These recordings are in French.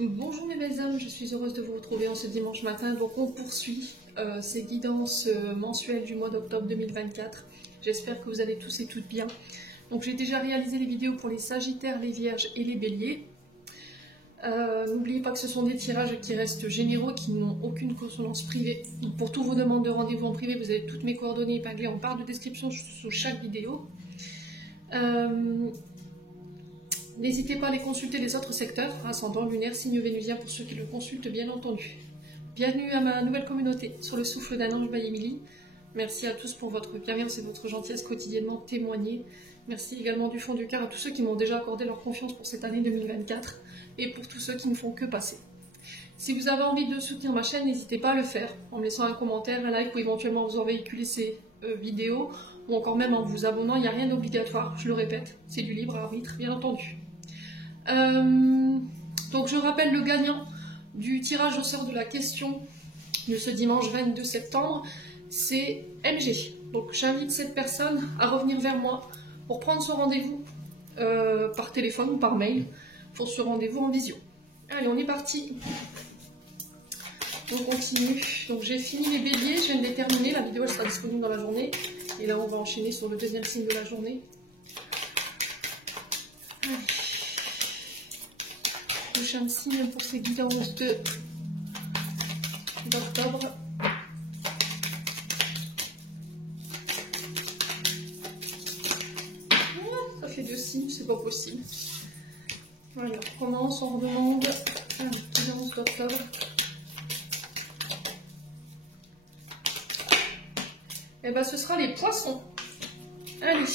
Bonjour mes belles âmes, je suis heureuse de vous retrouver en ce dimanche matin. Donc on poursuit ces guidances mensuelles du mois d'octobre 2024. J'espère que vous allez tous et toutes bien. Donc j'ai déjà réalisé les vidéos pour les Sagittaires, les Vierges et les Béliers. N'oubliez pas que ce sont des tirages qui restent généraux, qui n'ont aucune consonance privée. Donc pour toutes vos demandes de rendez-vous en privé, vous avez toutes mes coordonnées épinglées en barre de description sous chaque vidéo. N'hésitez pas à aller consulter les autres secteurs, ascendant, lunaire, signe vénusien pour ceux qui le consultent bien entendu. Bienvenue à ma nouvelle communauté sur le souffle d'un ange by Émilie. Merci à tous pour votre bienveillance et votre gentillesse quotidiennement témoignée. Merci également du fond du cœur à tous ceux qui m'ont déjà accordé leur confiance pour cette année 2024 et pour tous ceux qui ne font que passer. Si vous avez envie de soutenir ma chaîne, n'hésitez pas à le faire en me laissant un commentaire, un like ou éventuellement vous en véhiculer ces vidéos ou encore même en vous abonnant. Il n'y a rien d'obligatoire, je le répète, c'est du libre arbitre bien entendu. Donc je rappelle le gagnant du tirage au sort de la question de ce dimanche 22 septembre, c'est MG. Donc j'invite cette personne à revenir vers moi pour prendre ce rendez-vous par téléphone ou par mail pour ce rendez-vous en visio. Allez, on est parti. On continue. Donc j'ai fini les béliers, je viens de les terminer, la vidéo elle sera disponible dans la journée. Et là on va enchaîner sur le deuxième signe de la journée. Allez. Prochain signe pour ces guidances d'octobre. Ça fait 2 signes, c'est pas possible. Voilà, on commence, on redemande guidance d'octobre. Et bien ce sera les poissons. Allez.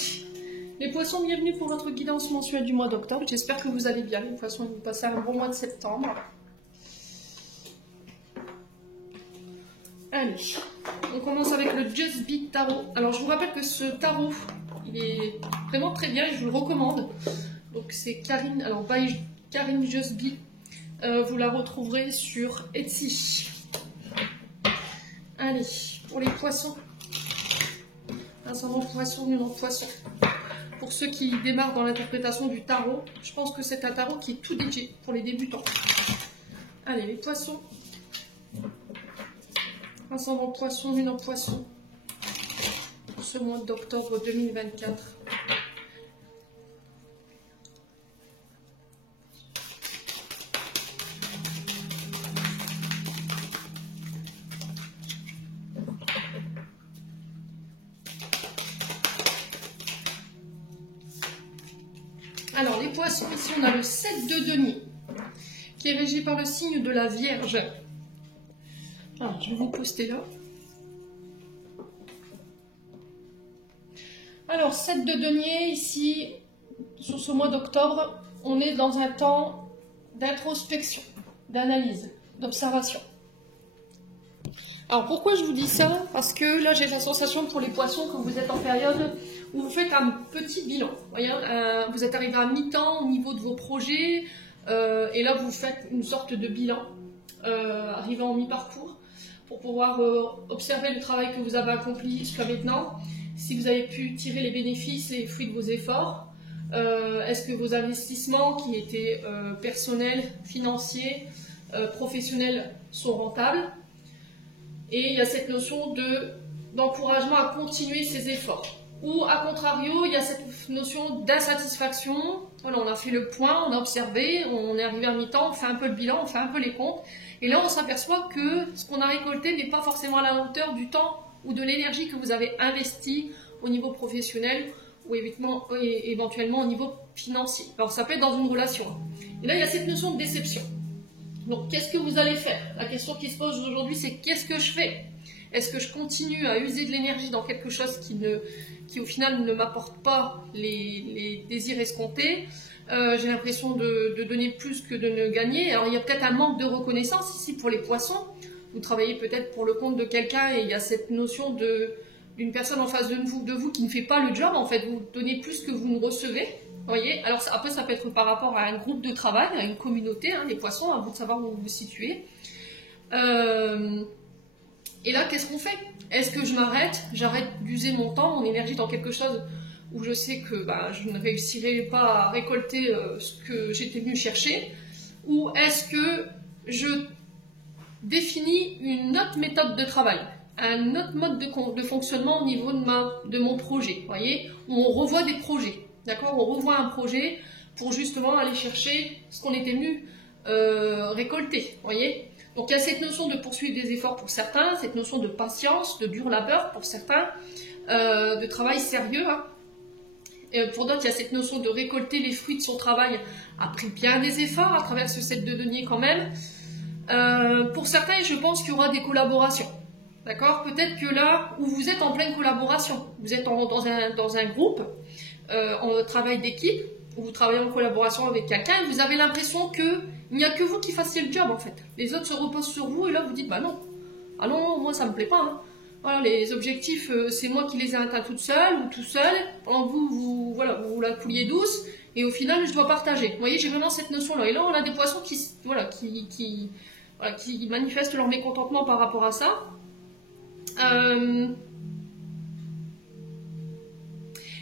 Les poissons, bienvenue pour votre guidance mensuelle du mois d'octobre. J'espère que vous allez bien. Les poissons, vous passez un bon mois de septembre. Allez, on commence avec le Just Be Tarot. Alors, je vous rappelle que ce tarot, il est vraiment très bien et je vous le recommande. Donc, c'est Karine, alors, by Karine Just Be. Vous la retrouverez sur Etsy. Allez, pour les poissons. Ascendant poisson, nul en poisson. Pour ceux qui démarrent dans l'interprétation du tarot, je pense que c'est un tarot qui est tout dédié pour les débutants. Allez, les poissons. Ascendant poisson, lune en poisson. Pour ce mois d'octobre 2024. Alors, les poissons, ici, on a le 7 de denier, qui est régi par le signe de la Vierge. Alors, je vais vous poster là. Alors, 7 de denier, ici, sur ce mois d'octobre, on est dans un temps d'introspection, d'analyse, d'observation. Alors, pourquoi je vous dis ça? Parce que là, j'ai la sensation pour les poissons que vous êtes en période où vous faites un petit bilan. Voyez, vous êtes arrivé à mi-temps au niveau de vos projets, et là, vous faites une sorte de bilan, arrivant en mi-parcours, pour pouvoir observer le travail que vous avez accompli jusqu'à maintenant, si vous avez pu tirer les bénéfices et les fruits de vos efforts. Est-ce que vos investissements qui étaient personnels, financiers, professionnels sont rentables? Et il y a cette notion d'encouragement à continuer ses efforts. Ou à contrario, il y a cette notion d'insatisfaction. Voilà, on a fait le point, on a observé, on est arrivé à mi-temps, on fait un peu le bilan, on fait un peu les comptes. Et là, on s'aperçoit que ce qu'on a récolté n'est pas forcément à la hauteur du temps ou de l'énergie que vous avez investi au niveau professionnel ou éventuellement au niveau financier. Alors, ça peut être dans une relation. Et là, il y a cette notion de déception. Donc, qu'est-ce que vous allez faire? La question qui se pose aujourd'hui, c'est qu'est-ce que je fais? Est-ce que je continue à user de l'énergie dans quelque chose qui au final ne m'apporte pas les désirs escomptés? J'ai l'impression de donner plus que de ne gagner. Alors, il y a peut-être un manque de reconnaissance ici pour les poissons. Vous travaillez peut-être pour le compte de quelqu'un et il y a cette notion d'une personne en face de vous qui ne fait pas le job. En fait, vous donnez plus que vous ne recevez. Voyez, alors après ça peut être par rapport à un groupe de travail, à une communauté, les poissons, à vous de savoir où vous vous situez. Et là, qu'est-ce qu'on fait? Est-ce que je m'arrête? J'arrête d'user mon temps, mon énergie dans quelque chose où je sais que je ne réussirai pas à récolter ce que j'étais venu chercher, ou est-ce que je définis une autre méthode de travail, un autre mode de fonctionnement au niveau de mon projet, vous voyez, où on revoit des projets, d'accord, on revoit un projet pour justement aller chercher ce qu'on était venu récolter, vous voyez. Donc il y a cette notion de poursuivre des efforts pour certains, cette notion de patience, de dur labeur pour certains, de travail sérieux, hein. Et pour d'autres, il y a cette notion de récolter les fruits de son travail après bien des efforts à travers ce set de deniers quand même. Pour certains, je pense qu'il y aura des collaborations. D'accord? Peut-être que là où vous êtes en pleine collaboration, vous êtes dans un groupe, en travail d'équipe, où vous travaillez en collaboration avec quelqu'un, et vous avez l'impression qu'il n'y a que vous qui fassiez le job en fait. Les autres se reposent sur vous et là vous dites bah non, ah non, moi ça me plaît pas. Hein. Voilà, les objectifs, c'est moi qui les ai atteints toute seule ou tout seul. Pendant que vous la couliez douce et au final je dois partager. Vous voyez, j'ai vraiment cette notion-là. Et là, on a des poissons qui manifestent leur mécontentement par rapport à ça.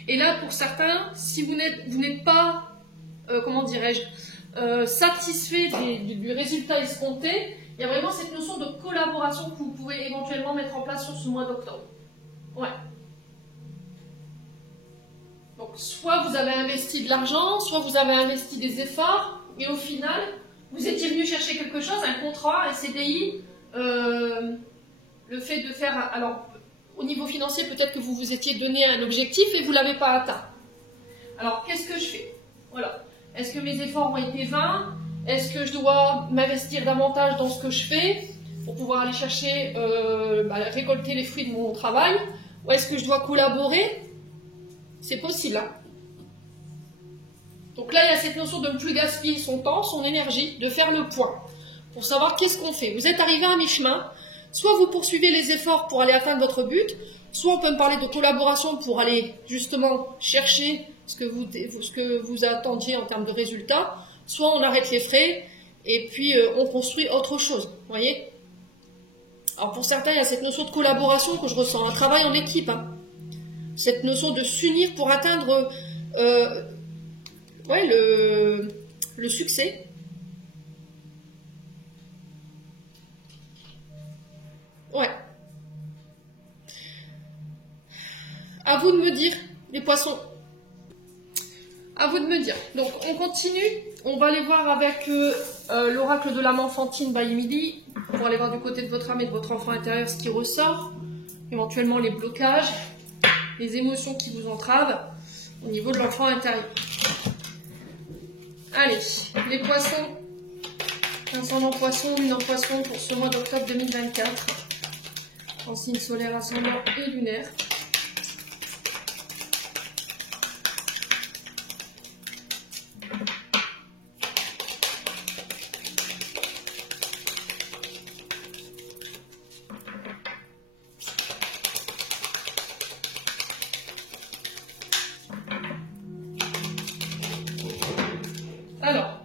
Et là, pour certains, si vous n'êtes pas, comment dirais-je, satisfait du résultat escompté, il y a vraiment cette notion de collaboration que vous pouvez éventuellement mettre en place sur ce mois d'octobre. Ouais. Donc, soit vous avez investi de l'argent, soit vous avez investi des efforts, et au final, vous étiez venu chercher quelque chose, un contrat, un CDI, le fait de faire... Alors, au niveau financier, peut-être que vous vous étiez donné un objectif et vous ne l'avez pas atteint. Alors, qu'est-ce que je fais? Voilà. Est-ce que mes efforts ont été vains? Est-ce que je dois m'investir davantage dans ce que je fais pour pouvoir aller chercher, récolter les fruits de mon travail? Ou est-ce que je dois collaborer? C'est possible. Hein. Donc là, il y a cette notion de ne plus gaspiller son temps, son énergie, de faire le point pour savoir qu'est-ce qu'on fait. Vous êtes arrivé à mi-chemin, soit vous poursuivez les efforts pour aller atteindre votre but, soit on peut me parler de collaboration pour aller justement chercher ce que vous attendiez en termes de résultats, soit on arrête les frais et puis on construit autre chose, vous voyez. Alors pour certains, il y a cette notion de collaboration que je ressens, un travail en équipe, hein. Cette notion de s'unir pour atteindre le succès. Ouais. À vous de me dire, les poissons. À vous de me dire. Donc, on continue. On va aller voir avec l'oracle de l'âme enfantine by Emily, pour aller voir du côté de votre âme et de votre enfant intérieur ce qui ressort. Éventuellement les blocages, les émotions qui vous entravent au niveau de l'enfant intérieur. Allez, les poissons. Ascendant poisson, lune en poisson pour ce mois d'octobre 2024. En signe solaire, ascendant et lunaire. Alors,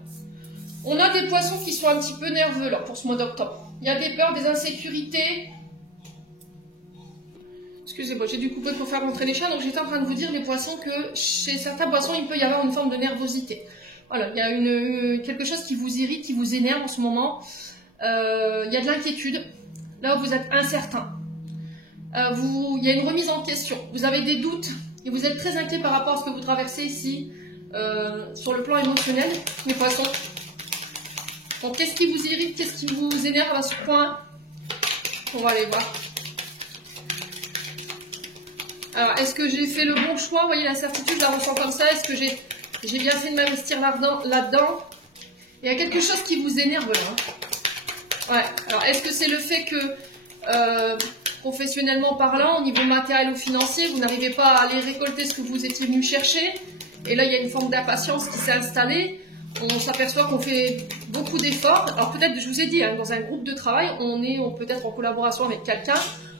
on a des poissons qui sont un petit peu nerveux là, pour ce mois d'octobre. Il y a des peurs, des insécurités. Excusez-moi, j'ai dû couper pour faire rentrer les chats, donc j'étais en train de vous dire, les poissons, que chez certains poissons, il peut y avoir une forme de nervosité. Voilà, il y a quelque chose qui vous irrite, qui vous énerve en ce moment. Il y a de l'inquiétude. Là, vous êtes incertain. Il y a une remise en question. Vous avez des doutes et vous êtes très inquiet par rapport à ce que vous traversez ici, sur le plan émotionnel, les poissons. Donc, qu'est-ce qui vous irrite, qu'est-ce qui vous énerve à ce point? On va aller voir. Alors, est-ce que j'ai fait le bon choix? Vous voyez, l'incertitude, je la ressens comme ça. Est-ce que j'ai bien fait de m'investir là-dedans? Il y a quelque chose qui vous énerve là. Hein. Ouais. Alors, est-ce que c'est le fait que, professionnellement parlant, au niveau matériel ou financier, vous n'arrivez pas à aller récolter ce que vous étiez venu chercher? Et là, il y a une forme d'impatience qui s'est installée. On s'aperçoit qu'on fait beaucoup d'efforts. Alors, peut-être, je vous ai dit, hein, dans un groupe de travail, on est peut-être en collaboration avec quelqu'un,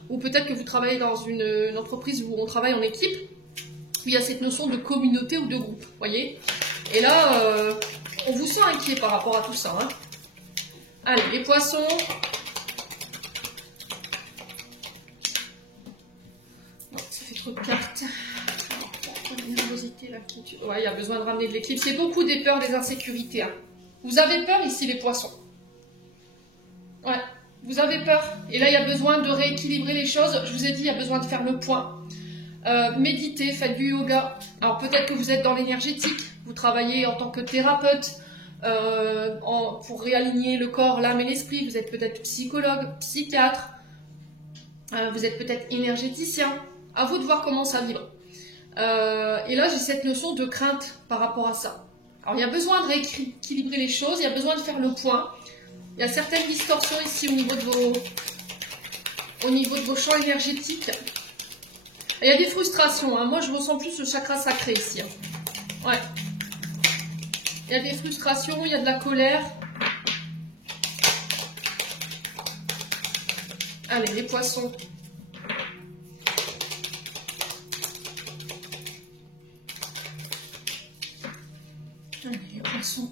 ou peut-être que vous travaillez dans une entreprise où on travaille en équipe, où il y a cette notion de communauté ou de groupe, voyez. Et là, on vous sent inquiet par rapport à tout ça. Hein. Allez, les poissons. Non, ça fait trop de cartes. Ouais, il y a besoin de ramener de l'équilibre. C'est beaucoup des peurs, des insécurités. Hein. Vous avez peur ici, les poissons. Ouais, vous avez peur. Et là, il y a besoin de rééquilibrer les choses. Je vous ai dit, il y a besoin de faire le point. Méditez, faites du yoga. Alors peut-être que vous êtes dans l'énergétique. Vous travaillez en tant que thérapeute pour réaligner le corps, l'âme et l'esprit. Vous êtes peut-être psychologue, psychiatre. Vous êtes peut-être énergéticien. À vous de voir comment ça vibre. Et là, j'ai cette notion de crainte par rapport à ça. Alors, il y a besoin de rééquilibrer les choses, il y a besoin de faire le point. Il y a certaines distorsions ici au niveau de vos champs énergétiques. Et il y a des frustrations. Hein. Moi, je ressens plus le chakra sacré ici. Hein. Ouais. Il y a des frustrations, il y a de la colère. Allez, les poissons. Allez, les poissons.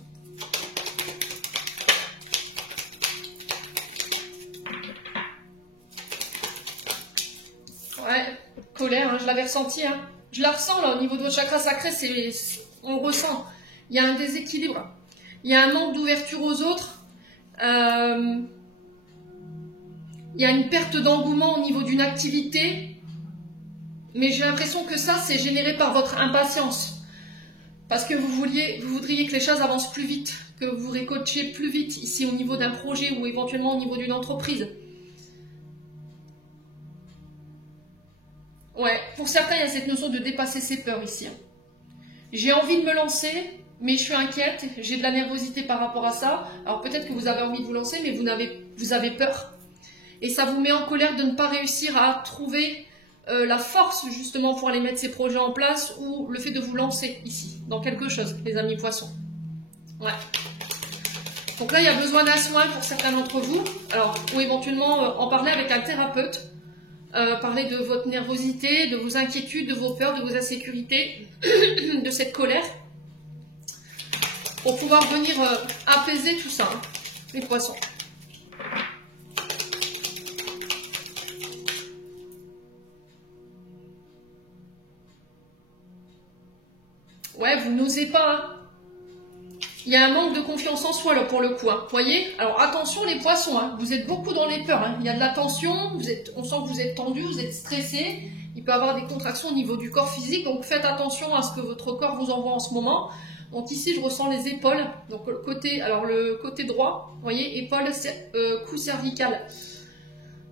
Ouais, colère, hein, je l'avais ressenti. Hein. Je la ressens là au niveau de votre chakra sacré, on ressent. Il y a un déséquilibre. Il y a un manque d'ouverture aux autres. Il y a une perte d'engouement au niveau d'une activité. Mais j'ai l'impression que ça, c'est généré par votre impatience. Parce que vous voudriez que les choses avancent plus vite, que vous récoltiez plus vite ici au niveau d'un projet ou éventuellement au niveau d'une entreprise. Ouais, pour certains, il y a cette notion de dépasser ses peurs ici. J'ai envie de me lancer, mais je suis inquiète, j'ai de la nervosité par rapport à ça. Alors peut-être que vous avez envie de vous lancer, mais vous avez peur. Et ça vous met en colère de ne pas réussir à trouver la force justement pour aller mettre ces projets en place ou le fait de vous lancer ici, dans quelque chose, les amis poissons. Ouais. Donc là, il y a besoin d'un soin pour certains d'entre vous. Alors, ou éventuellement en parler avec un thérapeute. Parler de votre nervosité, de vos inquiétudes, de vos peurs, de vos insécurités, de cette colère, pour pouvoir venir apaiser tout ça, hein, les poissons. Ouais, vous n'osez pas, hein. Il y a un manque de confiance en soi là pour le coup, hein. Vous voyez? Alors attention les poissons, hein. Vous êtes beaucoup dans les peurs, hein. Il y a de la tension, on sent que vous êtes tendu, vous êtes stressé. Il peut y avoir des contractions au niveau du corps physique, donc faites attention à ce que votre corps vous envoie en ce moment. Donc ici je ressens les épaules, donc le côté droit, vous voyez, épaules, cou cervical.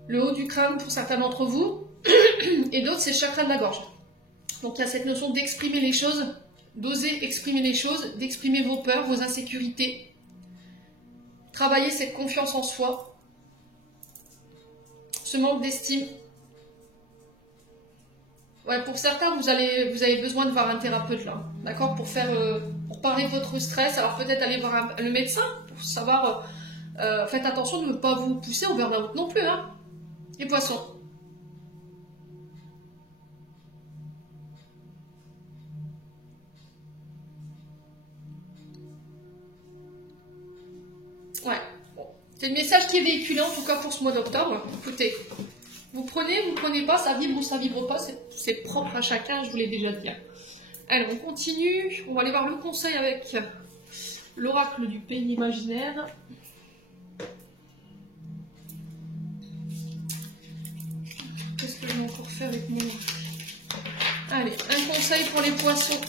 Le haut du crâne pour certains d'entre vous, et d'autres c'est le chakra de la gorge. Donc il y a cette notion d'exprimer les choses, d'oser exprimer les choses, d'exprimer vos peurs, vos insécurités. Travailler cette confiance en soi, ce manque d'estime. Ouais, pour certains, vous avez besoin de voir un thérapeute là, d'accord, pour parler de votre stress. Alors peut-être aller voir le médecin pour savoir. Faites attention de ne pas vous pousser au burn-out non plus, hein, les poissons. Ouais, bon. C'est le message qui est véhiculé en tout cas pour ce mois d'octobre. Écoutez, vous prenez pas, ça vibre ou ça vibre pas, c'est propre à chacun, je vous l'ai déjà dit. Allez, on continue, on va aller voir le conseil avec l'oracle du pays imaginaire. Qu'est-ce que je vais encore faire avec mon... Allez, un conseil pour les poissons.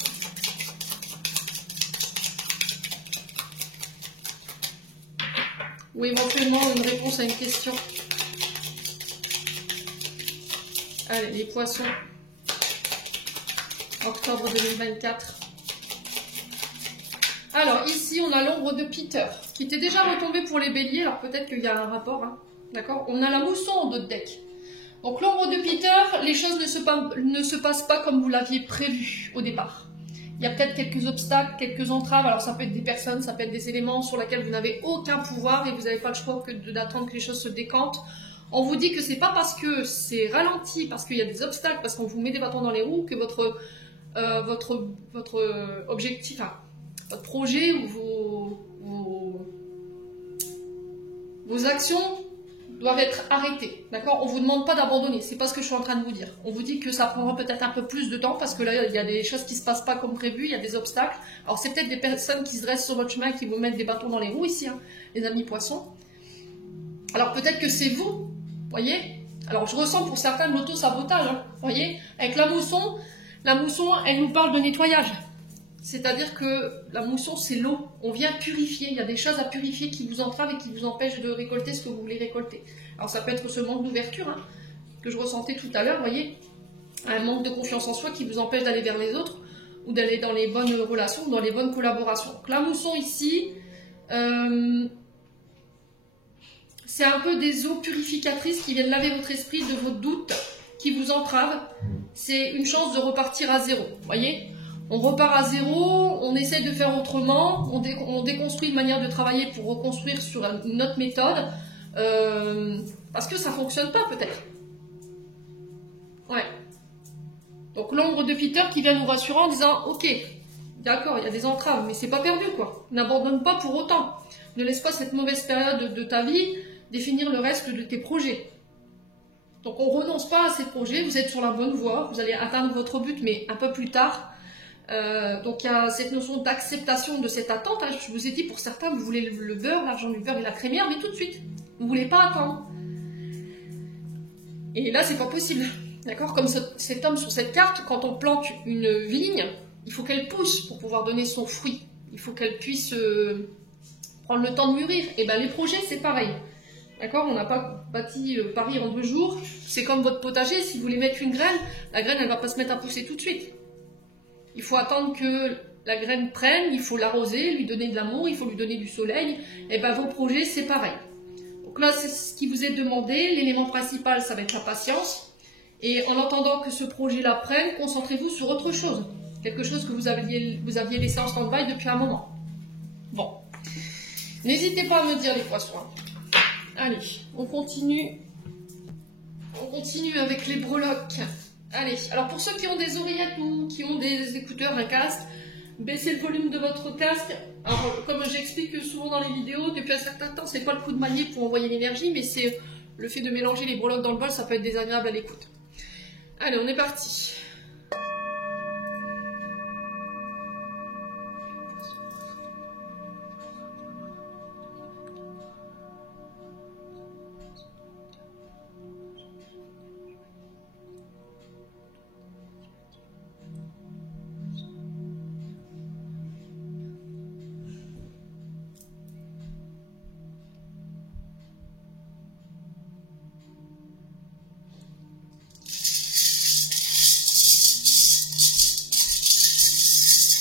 Ou éventuellement une réponse à une question. Allez, les poissons. Octobre 2024. Alors, ici, on a l'ombre de Peter, qui était déjà retombé pour les béliers. Alors, peut-être qu'il y a un rapport. Hein. D'accord. On a la mousson en dos de deck. Donc, l'ombre de Peter, les choses ne se passent pas comme vous l'aviez prévu au départ. Il y a peut-être quelques obstacles, quelques entraves. Alors, ça peut être des personnes, ça peut être des éléments sur lesquels vous n'avez aucun pouvoir et vous n'avez pas le choix que d'attendre que les choses se décantent. On vous dit que c'est pas parce que c'est ralenti, parce qu'il y a des obstacles, parce qu'on vous met des bâtons dans les roues, que votre objectif, enfin, votre projet ou vos actions doivent être arrêtés. D'accord? On ne vous demande pas d'abandonner, c'est pas ce que je suis en train de vous dire. On vous dit que ça prendra peut-être un peu plus de temps parce que là, il y a des choses qui ne se passent pas comme prévu, il y a des obstacles. Alors, c'est peut-être des personnes qui se dressent sur votre chemin qui vous mettent des bâtons dans les roues ici, hein, les amis poissons. Alors, peut-être que c'est vous, voyez? Alors, je ressens pour certains de l'auto-sabotage, hein, voyez? Avec la mousson, elle nous parle de nettoyage. C'est-à-dire que la mousson, c'est l'eau. On vient purifier. Il y a des choses à purifier qui vous entravent et qui vous empêchent de récolter ce que vous voulez récolter. Alors ça peut être ce manque d'ouverture, hein, que je ressentais tout à l'heure, vous voyez. Un manque de confiance en soi qui vous empêche d'aller vers les autres ou d'aller dans les bonnes relations, dans les bonnes collaborations. Donc la mousson ici, c'est un peu des eaux purificatrices qui viennent laver votre esprit de vos doutes, qui vous entravent. C'est une chance de repartir à zéro, vous voyez. On repart à zéro, on essaie de faire autrement, on déconstruit une manière de travailler pour reconstruire sur une autre méthode, parce que ça ne fonctionne pas peut-être. Ouais. Donc l'ombre de Peter qui vient nous rassurer en disant « Ok, d'accord, il y a des entraves, mais c'est pas perdu quoi. N'abandonne pas pour autant. Ne laisse pas cette mauvaise période de ta vie définir le reste de tes projets. » Donc on ne renonce pas à ces projets, vous êtes sur la bonne voie, vous allez atteindre votre but, mais un peu plus tard. Donc il y a cette notion d'acceptation de cette attente, hein. Je vous ai dit pour certains vous voulez le beurre, l'argent du beurre et la crémière, mais tout de suite, vous ne voulez pas attendre. Et là c'est pas possible, d'accord? Comme cet homme sur cette carte, quand on plante une vigne, il faut qu'elle pousse pour pouvoir donner son fruit, il faut qu'elle puisse prendre le temps de mûrir. Et bien les projets c'est pareil, d'accord? On n'a pas bâti Paris en 2 jours, c'est comme votre potager, si vous voulez mettre une graine, la graine elle ne va pas se mettre à pousser tout de suite. Il faut attendre que la graine prenne, il faut l'arroser, lui donner de l'amour, il faut lui donner du soleil. Et bien vos projets, c'est pareil. Donc là, c'est ce qui vous est demandé. L'élément principal, ça va être la patience. Et en attendant que ce projet-là prenne, concentrez-vous sur autre chose. Quelque chose que vous aviez laissé en stand-by depuis un moment. Bon. N'hésitez pas à me dire les poissons. Allez, on continue. On continue avec les breloques. Allez, alors pour ceux qui ont des oreillettes ou qui ont des écouteurs, un casque, baissez le volume de votre casque. Alors, comme j'explique souvent dans les vidéos, depuis un certain temps, c'est pas le coup de manier pour envoyer l'énergie, mais c'est le fait de mélanger les breloques dans le bol, ça peut être désagréable à l'écoute. Allez, on est parti.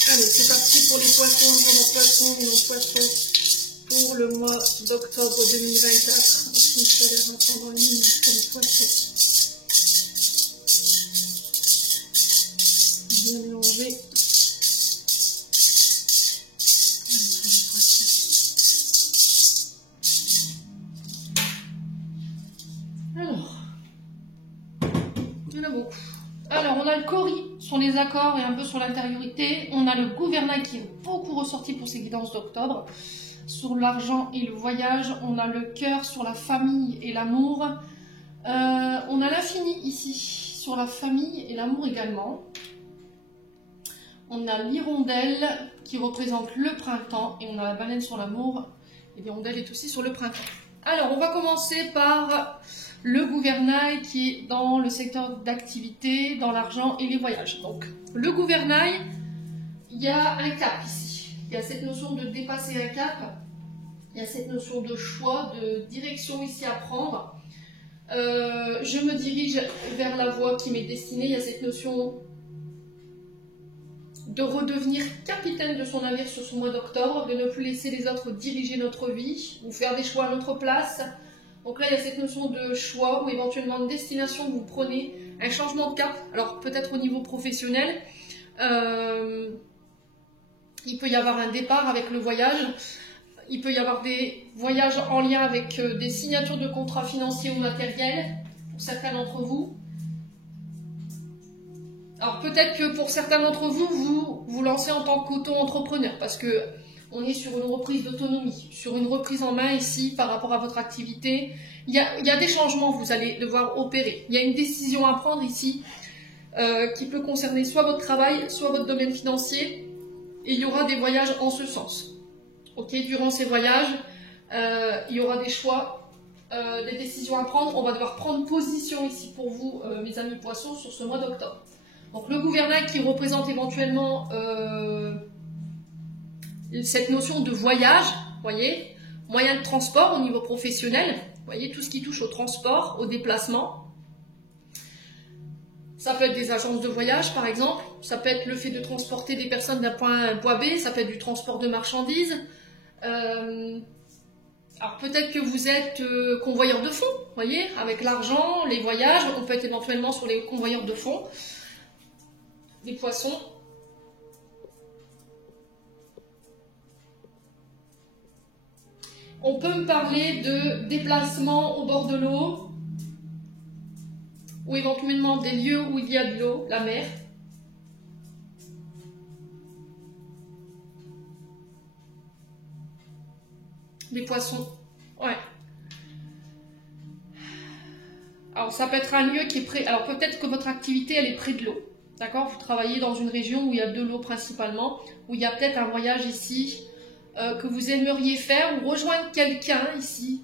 Allez, c'est parti pour les poissons, pour le mois d'octobre 2024. Ensuite, je vais reprendre en ligne pour les poissons. Bien mélanger. Alors, il y en a beaucoup. Alors, on a le Cori sur les accords et un peu sur l'intériorité. On a le gouvernail qui est beaucoup ressorti pour ces guidances d'octobre. Sur l'argent et le voyage, on a le cœur sur la famille et l'amour. On a l'infini ici, sur la famille et l'amour également. On a l'hirondelle qui représente le printemps et on a la baleine sur l'amour. Et l'hirondelle est aussi sur le printemps. Alors, on va commencer par le gouvernail qui est dans le secteur d'activité, dans l'argent et les voyages. Donc, le gouvernail, il y a un cap ici. Il y a cette notion de dépasser un cap. Il y a cette notion de choix, de direction ici à prendre. Je me dirige vers la voie qui m'est destinée. Il y a cette notion de redevenir capitaine de son navire sur ce mois d'octobre, de ne plus laisser les autres diriger notre vie ou faire des choix à notre place. Donc là, il y a cette notion de choix ou éventuellement de destination que vous prenez, un changement de cap. Alors peut-être au niveau professionnel, il peut y avoir un départ avec le voyage, il peut y avoir des voyages en lien avec des signatures de contrats financiers ou matériels, pour certains d'entre vous. Alors peut-être que pour certains d'entre vous, vous vous lancez en tant qu'auto-entrepreneur, parce que On est sur une reprise d'autonomie, sur une reprise en main ici par rapport à votre activité. Il y a des changements que vous allez devoir opérer. Il y a une décision à prendre ici qui peut concerner soit votre travail, soit votre domaine financier. Et il y aura des voyages en ce sens. Ok, durant ces voyages, il y aura des choix, des décisions à prendre. On va devoir prendre position ici pour vous, mes amis poissons, sur ce mois d'octobre. Donc le gouvernail qui représente éventuellement cette notion de voyage, voyez, moyen de transport au niveau professionnel, voyez, tout ce qui touche au transport, au déplacement. Ça peut être des agences de voyage, par exemple. Ça peut être le fait de transporter des personnes d'un point A à un point B. Ça peut être du transport de marchandises. Alors peut-être que vous êtes convoyeur de fonds, voyez, avec l'argent, les voyages. On peut être éventuellement sur les convoyeurs de fonds, des poissons. On peut me parler de déplacements au bord de l'eau, ou éventuellement des lieux où il y a de l'eau, la mer. Des poissons, ouais. Alors ça peut être un lieu qui est près, alors peut-être que votre activité elle est près de l'eau, d'accord? Vous travaillez dans une région où il y a de l'eau principalement, où il y a peut-être un voyage ici que vous aimeriez faire ou rejoindre quelqu'un ici.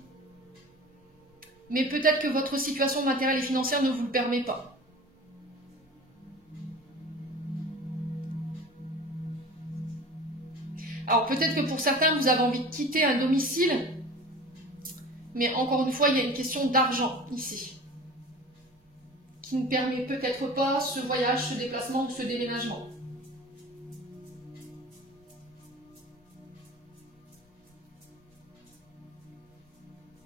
Mais peut-être que votre situation matérielle et financière ne vous le permet pas. Alors peut-être que pour certains, vous avez envie de quitter un domicile, mais encore une fois, il y a une question d'argent ici, qui ne permet peut-être pas ce voyage, ce déplacement ou ce déménagement.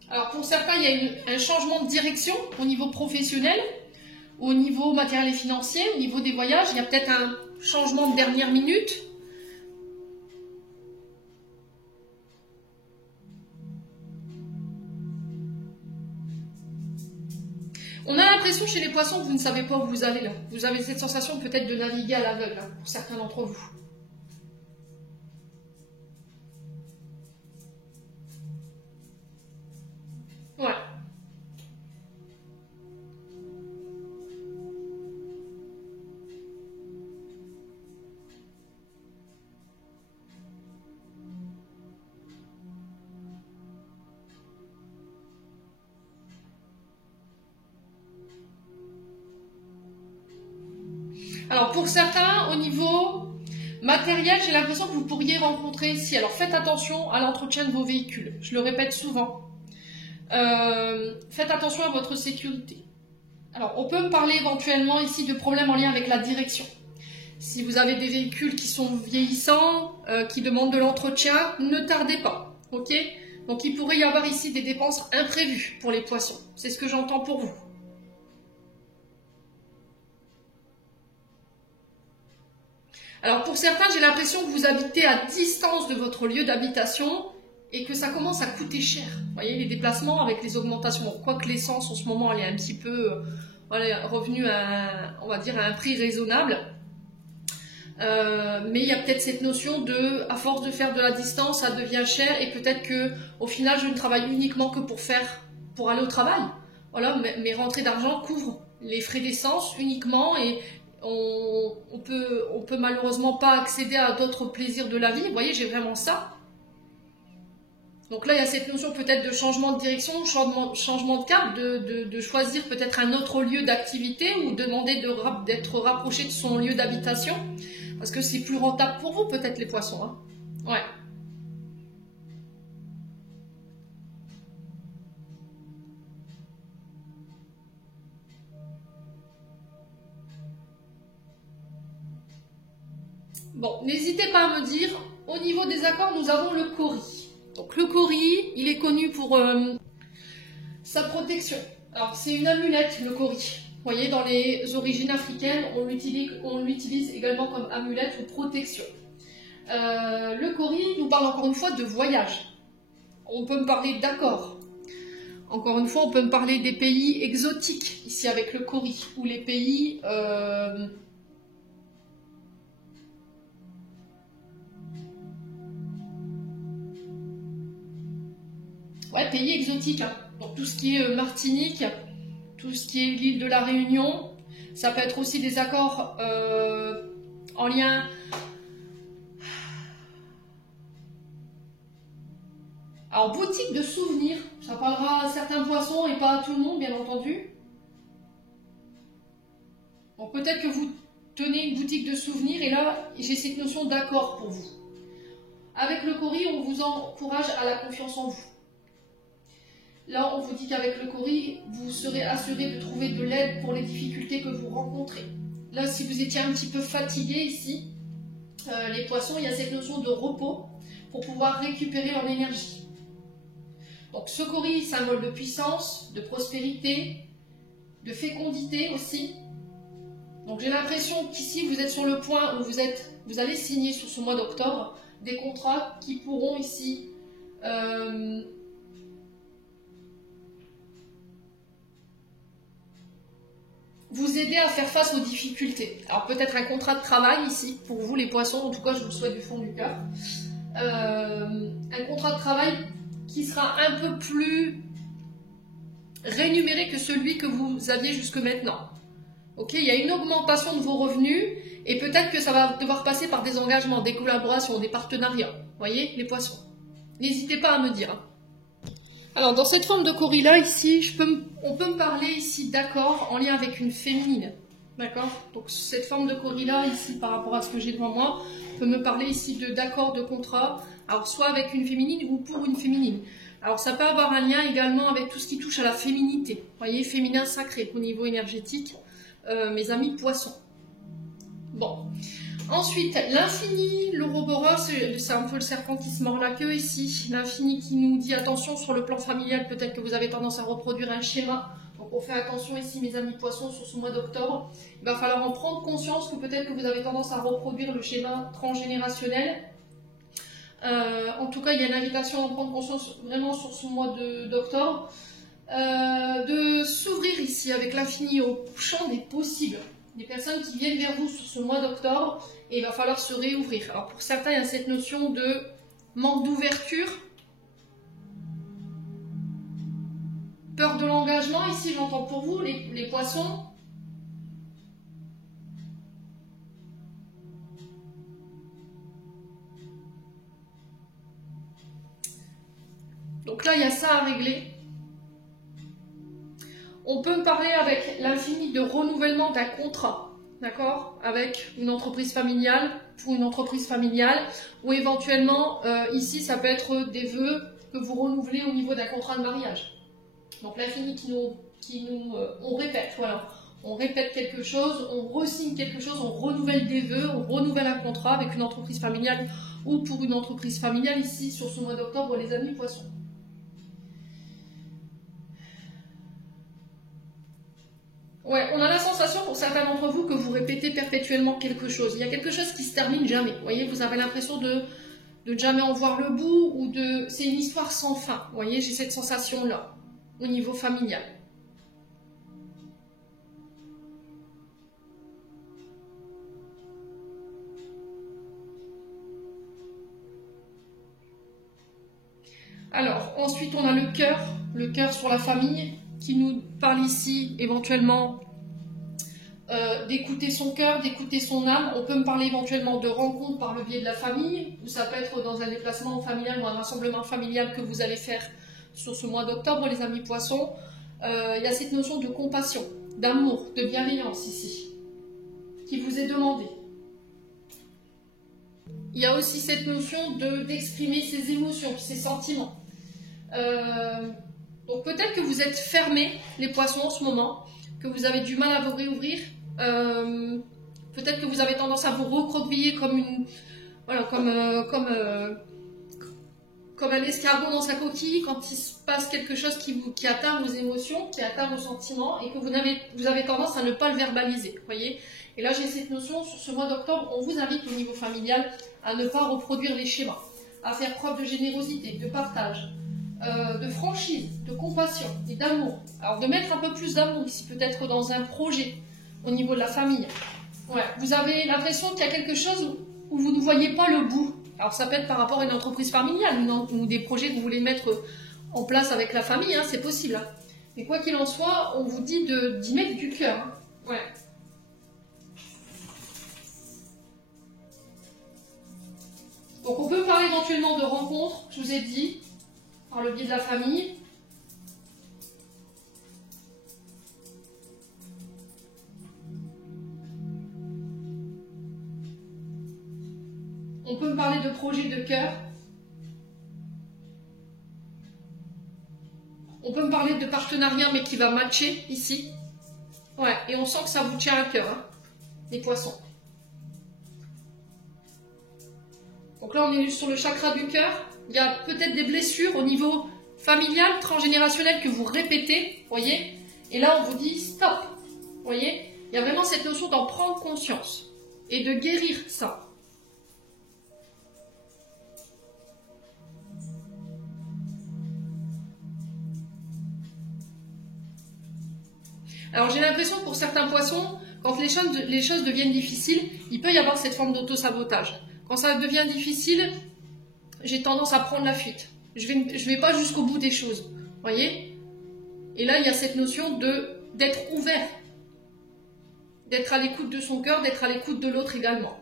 Alors pour certains, il y a un changement de direction au niveau professionnel, au niveau matériel et financier, au niveau des voyages. Il y a peut-être un changement de dernière minute. On a l'impression chez les poissons que vous ne savez pas où vous allez là. Vous avez cette sensation peut-être de naviguer à l'aveugle, hein, pour certains d'entre vous. Voilà. Alors pour certains, au niveau matériel, j'ai l'impression que vous pourriez rencontrer ici. Alors faites attention à l'entretien de vos véhicules. Je le répète souvent. Faites attention à votre sécurité. Alors on peut me parler éventuellement ici de problèmes en lien avec la direction. Si vous avez des véhicules qui sont vieillissants, qui demandent de l'entretien, ne tardez pas. Ok? Donc il pourrait y avoir ici des dépenses imprévues pour les poissons. C'est ce que j'entends pour vous. Alors pour certains, j'ai l'impression que vous habitez à distance de votre lieu d'habitation et que ça commence à coûter cher. Vous voyez, les déplacements avec les augmentations. Bon, quoique l'essence en ce moment, elle est un petit peu revenue à, on va dire, à un prix raisonnable. Mais il y a peut-être cette notion de, à force de faire de la distance, ça devient cher et peut-être que au final, je ne travaille uniquement que pour aller au travail. Voilà, mes rentrées d'argent couvrent les frais d'essence uniquement et on peut malheureusement pas accéder à d'autres plaisirs de la vie. Vous voyez, j'ai vraiment ça. Donc là, il y a cette notion peut-être de changement de direction, changement de cap, de choisir peut-être un autre lieu d'activité ou demander d'être rapproché de son lieu d'habitation. Parce que c'est plus rentable pour vous, peut-être, les poissons. Hein. Ouais. Bon, n'hésitez pas à me dire, au niveau des accords, nous avons le cori. Donc le cori, il est connu pour sa protection. Alors c'est une amulette, le cori. Vous voyez, dans les origines africaines, on l'utilise également comme amulette ou protection. Le cori nous parle encore une fois de voyage. On peut me parler d'accords. Encore une fois, on peut me parler des pays exotiques, ici avec le cori, ou les pays... ouais, pays exotiques. Hein. Donc tout ce qui est Martinique, tout ce qui est l'île de la Réunion, ça peut être aussi des accords en lien... Alors, boutique de souvenirs, ça parlera à certains poissons et pas à tout le monde, bien entendu. Donc, peut-être que vous tenez une boutique de souvenirs et là, j'ai cette notion d'accord pour vous. Avec le Cori, on vous encourage à la confiance en vous. Là, on vous dit qu'avec le Cori, vous serez assuré de trouver de l'aide pour les difficultés que vous rencontrez. Là, si vous étiez un petit peu fatigué ici, les poissons, il y a cette notion de repos pour pouvoir récupérer leur énergie. Donc ce Cori, symbole de puissance, de prospérité, de fécondité aussi. Donc j'ai l'impression qu'ici vous êtes sur le point où vous allez signer sur ce mois d'octobre des contrats qui pourront ici vous aider à faire face aux difficultés. Alors peut-être un contrat de travail ici, pour vous les poissons, en tout cas je vous le souhaite du fond du cœur. Un contrat de travail qui sera un peu plus rémunéré que celui que vous aviez jusque maintenant. Ok, il y a une augmentation de vos revenus et peut-être que ça va devoir passer par des engagements, des collaborations, des partenariats. Vous voyez, les poissons. N'hésitez pas à me dire. Alors, dans cette forme de Cori là, ici, on peut me parler ici d'accord en lien avec une féminine. D'accord? Donc, cette forme de Cori là, ici, par rapport à ce que j'ai devant moi, peut me parler ici d'accord de contrat. Alors, soit avec une féminine ou pour une féminine. Alors, ça peut avoir un lien également avec tout ce qui touche à la féminité. Vous voyez, féminin sacré au niveau énergétique, mes amis poissons. Bon. Ensuite, l'infini, l'Ouroboros, c'est un peu le serpent qui se mord la queue ici. L'infini qui nous dit attention sur le plan familial, peut-être que vous avez tendance à reproduire un schéma. Donc, on fait attention ici, mes amis poissons, sur ce mois d'octobre. Il va falloir en prendre conscience que peut-être que vous avez tendance à reproduire le schéma transgénérationnel. En tout cas, il y a une invitation à en prendre conscience vraiment sur ce mois d'octobre. De s'ouvrir ici avec l'infini au champ des possibles. Des personnes qui viennent vers vous sur ce mois d'octobre et il va falloir se réouvrir. Alors pour certains, il y a cette notion de manque d'ouverture, peur de l'engagement. Ici, j'entends pour vous, les poissons. Donc là, il y a ça à régler. On peut me parler avec l'infini de renouvellement d'un contrat, d'accord, avec une entreprise familiale, pour une entreprise familiale, ou éventuellement, ici, ça peut être des vœux que vous renouvelez au niveau d'un contrat de mariage. Donc l'infini on répète, voilà. On répète quelque chose, on re-signe quelque chose, on renouvelle des vœux, on renouvelle un contrat avec une entreprise familiale ou pour une entreprise familiale, ici, sur ce mois d'octobre, les amis poissons. Ouais, on a la sensation pour certains d'entre vous que vous répétez perpétuellement quelque chose. Il y a quelque chose qui se termine jamais. Vous voyez, vous avez l'impression de ne jamais en voir le bout ou de... C'est une histoire sans fin. Vous voyez, j'ai cette sensation-là au niveau familial. Alors, ensuite, on a le cœur sur la famille, qui nous parle ici éventuellement d'écouter son cœur, d'écouter son âme. On peut me parler éventuellement de rencontres par le biais de la famille, ou ça peut être dans un déplacement familial ou un rassemblement familial que vous allez faire sur ce mois d'octobre, les amis poissons. Il y a cette notion de compassion, d'amour, de bienveillance ici, qui vous est demandée. Il y a aussi cette notion d'exprimer ses émotions, ses sentiments. Donc peut-être que vous êtes fermés, les poissons, en ce moment, que vous avez du mal à vous réouvrir. Peut-être que vous avez tendance à vous recroqueviller comme une, voilà, comme un escargot dans sa coquille quand il se passe quelque chose qui atteint vos émotions, qui atteint vos sentiments et que vous avez tendance à ne pas le verbaliser. Voyez. Et là, j'ai cette notion, sur ce mois d'octobre, on vous invite au niveau familial à ne pas reproduire les schémas, à faire preuve de générosité, de partage, de franchise, de compassion et d'amour. Alors de mettre un peu plus d'amour ici, peut-être dans un projet au niveau de la famille. Ouais, vous avez l'impression qu'il y a quelque chose où vous ne voyez pas le bout. Alors ça peut être par rapport à une entreprise familiale ou des projets que vous voulez mettre en place avec la famille, hein, c'est possible. Hein. Mais quoi qu'il en soit, on vous dit d'y mettre du cœur. Hein. Ouais. Donc on peut parler éventuellement de rencontres, je vous ai dit, par le biais de la famille. On peut me parler de projets de cœur. On peut me parler de partenariat, mais qui va matcher ici. Ouais, et on sent que ça vous tient à cœur, hein, les poissons. Donc là, on est sur le chakra du cœur. Il y a peut-être des blessures au niveau familial, transgénérationnel que vous répétez, voyez. Et là, on vous dit stop, voyez. Il y a vraiment cette notion d'en prendre conscience et de guérir ça. Alors j'ai l'impression que pour certains poissons, quand les choses deviennent difficiles, il peut y avoir cette forme d'auto-sabotage. Quand ça devient difficile, j'ai tendance à prendre la fuite. Je vais pas jusqu'au bout des choses, voyez. Et là, il y a cette notion d'être ouvert, d'être à l'écoute de son cœur, d'être à l'écoute de l'autre également.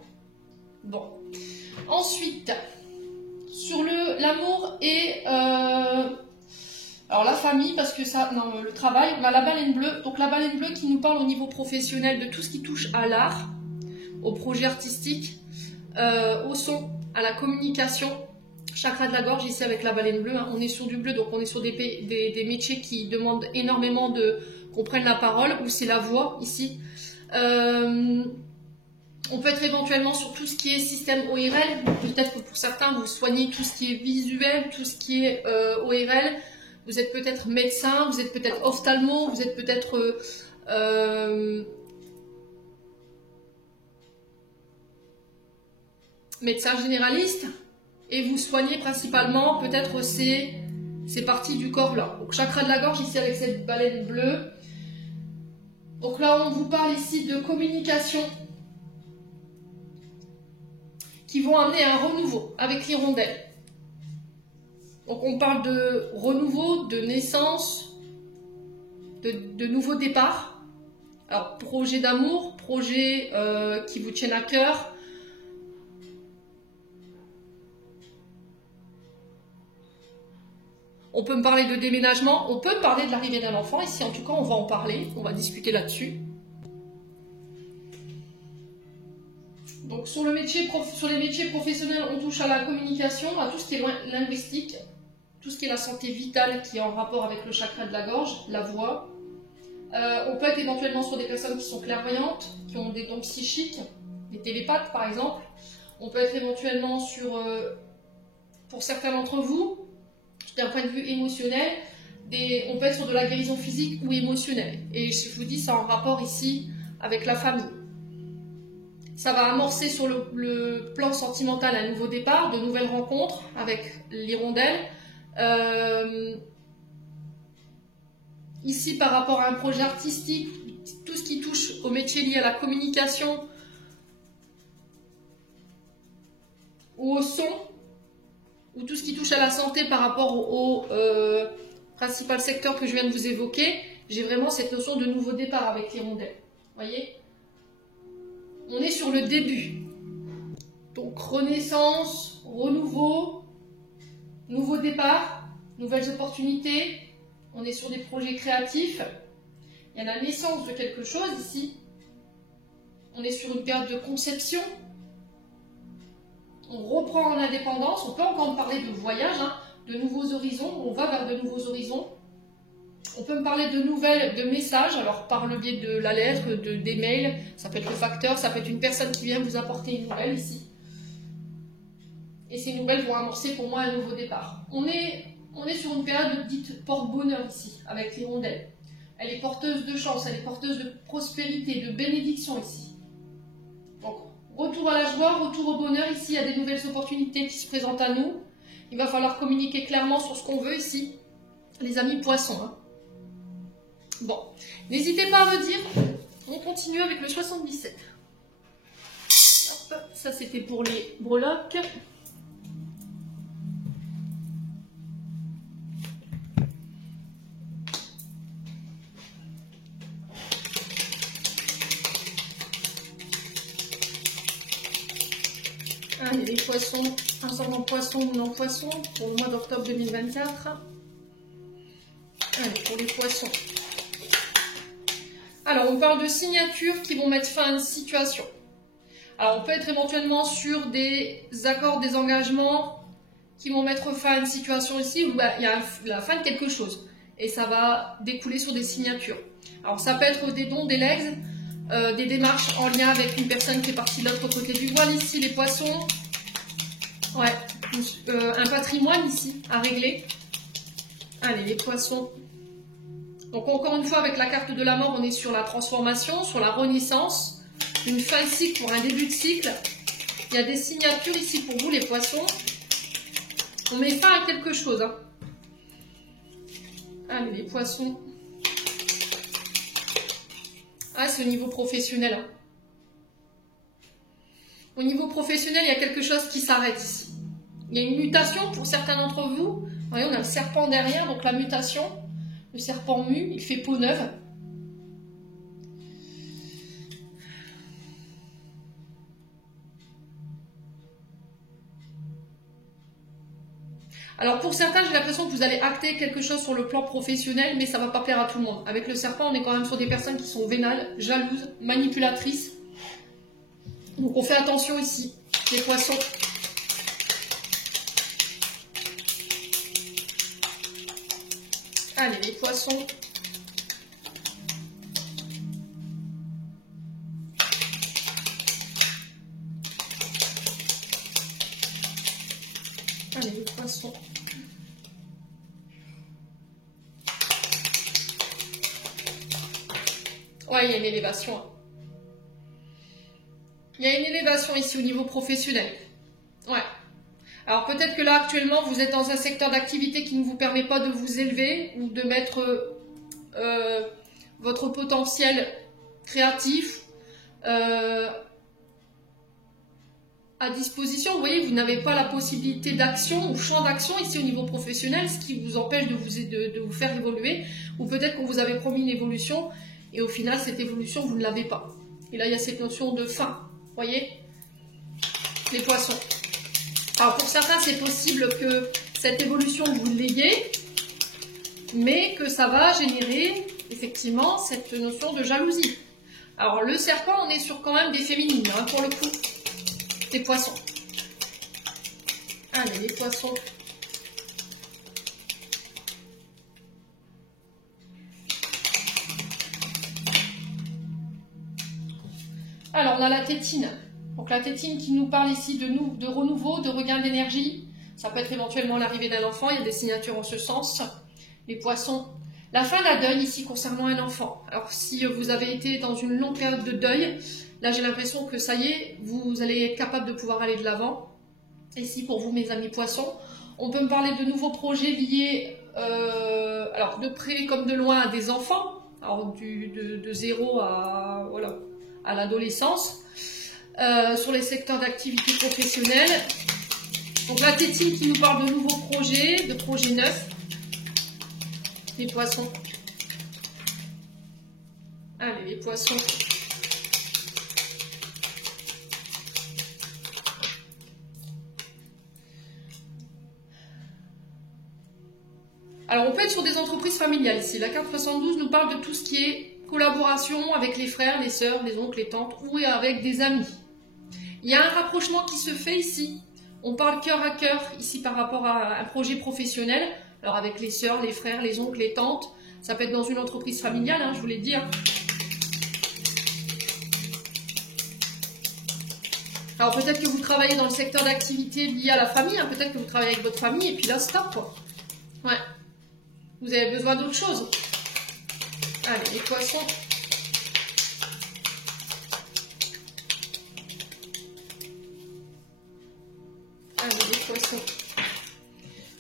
Bon. Ensuite, sur l'amour et... alors la famille, parce que ça, non, le travail, on a la baleine bleue. Donc la baleine bleue qui nous parle au niveau professionnel de tout ce qui touche à l'art, au projet artistique, au son, à la communication. Chakra de la gorge ici avec la baleine bleue, hein. On est sur du bleu, donc on est sur des métiers qui demandent énormément qu'on prenne la parole, ou c'est la voix ici. On peut être éventuellement sur tout ce qui est système ORL. Peut-être que pour certains, vous soignez tout ce qui est visuel, tout ce qui est ORL. Vous êtes peut-être médecin, vous êtes peut-être ophtalmo, vous êtes peut-être médecin généraliste et vous soignez principalement peut-être ces parties du corps là. Donc chakra de la gorge ici avec cette baleine bleue. Donc là on vous parle ici de communication qui vont amener un renouveau avec l'hirondelle. Donc on parle de renouveau, de naissance, de nouveau départ. Alors projet d'amour, projet qui vous tiennent à cœur. On peut me parler de déménagement, on peut me parler de l'arrivée d'un enfant. Ici en tout cas on va en parler, on va discuter là-dessus. Donc sur les métiers professionnels, on touche à la communication, à tout ce qui est linguistique, tout ce qui est la santé vitale qui est en rapport avec le chakra de la gorge, la voix. On peut être éventuellement sur des personnes qui sont clairvoyantes, qui ont des dons psychiques, des télépathes par exemple. On peut être éventuellement sur, pour certains d'entre vous, d'un point de vue émotionnel, on peut être sur de la guérison physique ou émotionnelle. Et je vous dis, c'est en rapport ici avec la famille. Ça va amorcer sur le plan sentimental un nouveau départ, de nouvelles rencontres avec l'hirondelle. Ici, par rapport à un projet artistique, tout ce qui touche au métier lié à la communication ou au son, ou tout ce qui touche à la santé par rapport au principal secteur que je viens de vous évoquer, j'ai vraiment cette notion de nouveau départ avec l'hirondelle. Voyez ? On est sur le début. Donc renaissance, renouveau, nouveau départ, nouvelles opportunités. On est sur des projets créatifs. Il y a la naissance de quelque chose ici. On est sur une période de conception. On reprend l'indépendance. On peut encore me parler de voyage, hein, de nouveaux horizons. On va vers de nouveaux horizons. On peut me parler de messages, alors par le biais de la lettre, des mails, ça peut être le facteur, ça peut être une personne qui vient vous apporter une nouvelle ici. Et ces nouvelles vont amorcer pour moi un nouveau départ. On est sur une période dite porte-bonheur ici, avec l'hirondelle. Elle est porteuse de chance, elle est porteuse de prospérité, de bénédiction ici. Donc, retour à la joie, retour au bonheur ici, il y a des nouvelles opportunités qui se présentent à nous. Il va falloir communiquer clairement sur ce qu'on veut ici. Les amis poissons, hein. Bon, n'hésitez pas à me dire, on continue avec le 77. Hop, ça c'était pour les breloques. poissons, ascendant poisson ou non poisson pour le mois d'octobre 2024. Allez, pour les poissons. Alors, on parle de signatures qui vont mettre fin à une situation. Alors, on peut être éventuellement sur des accords, des engagements qui vont mettre fin à une situation ici où il y a la fin de quelque chose. Et ça va découler sur des signatures. Alors, ça peut être des dons, des legs, des démarches en lien avec une personne qui est partie de l'autre côté du voile. Ici, les poissons. Ouais, un patrimoine ici à régler. Allez, les poissons. Donc, encore une fois, avec la carte de la mort, on est sur la transformation, sur la renaissance. Une fin de cycle pour un début de cycle. Il y a des signatures ici pour vous, les poissons. On met fin à quelque chose. Hein. Allez, les poissons. Ah, c'est au niveau professionnel. Hein. Au niveau professionnel, il y a quelque chose qui s'arrête ici. Il y a une mutation pour certains d'entre vous. Vous voyez, on a le serpent derrière, donc la mutation. Le serpent mu, il fait peau neuve. Alors pour certains, j'ai l'impression que vous allez acter quelque chose sur le plan professionnel, mais ça ne va pas plaire à tout le monde. Avec le serpent, on est quand même sur des personnes qui sont vénales, jalouses, manipulatrices. Donc on fait attention ici, les poissons. Allez, les poissons. Allez, les poissons. Ouais, il y a une élévation. Hein. Il y a une élévation ici au niveau professionnel. Ouais. Alors peut-être que là actuellement vous êtes dans un secteur d'activité qui ne vous permet pas de vous élever ou de mettre votre potentiel créatif à disposition. Vous voyez, vous n'avez pas la possibilité d'action ou champ d'action ici au niveau professionnel, ce qui vous empêche de vous faire évoluer. Ou peut-être qu'on vous avait promis une évolution et au final cette évolution vous ne l'avez pas. Et là il y a cette notion de fin. Vous voyez, les poissons. Alors pour certains, c'est possible que cette évolution vous l'ayez, mais que ça va générer effectivement cette notion de jalousie. Alors le serpent, on est sur quand même des féminines, hein, pour le coup, des poissons. Allez, les poissons. Alors on a la tétine. Donc la tétine qui nous parle ici de renouveau, de regain d'énergie. Ça peut être éventuellement l'arrivée d'un enfant, il y a des signatures en ce sens. Les poissons. La fin d'un deuil ici concernant un enfant. Alors si vous avez été dans une longue période de deuil, là j'ai l'impression que ça y est, vous allez être capable de pouvoir aller de l'avant. Et si pour vous mes amis poissons, on peut me parler de nouveaux projets liés, alors de près comme de loin à des enfants, alors de 0 à, voilà, à l'adolescence. Sur les secteurs d'activité professionnelle. Donc la tétine qui nous parle de nouveaux projets, de projets neufs. Les poissons. Allez, les poissons. Alors on peut être sur des entreprises familiales ici. La carte 72 nous parle de tout ce qui est collaboration avec les frères, les sœurs, les oncles, les tantes ou avec des amis. Il y a un rapprochement qui se fait ici. On parle cœur à cœur ici par rapport à un projet professionnel. Alors avec les sœurs, les frères, les oncles, les tantes. Ça peut être dans une entreprise familiale, hein, je vous l'ai dit. Hein. Alors peut-être que vous travaillez dans le secteur d'activité lié à la famille. Hein. Peut-être que vous travaillez avec votre famille et puis là, stop, quoi. Ouais. Vous avez besoin d'autre chose. Allez, les poissons. Allez, les poissons.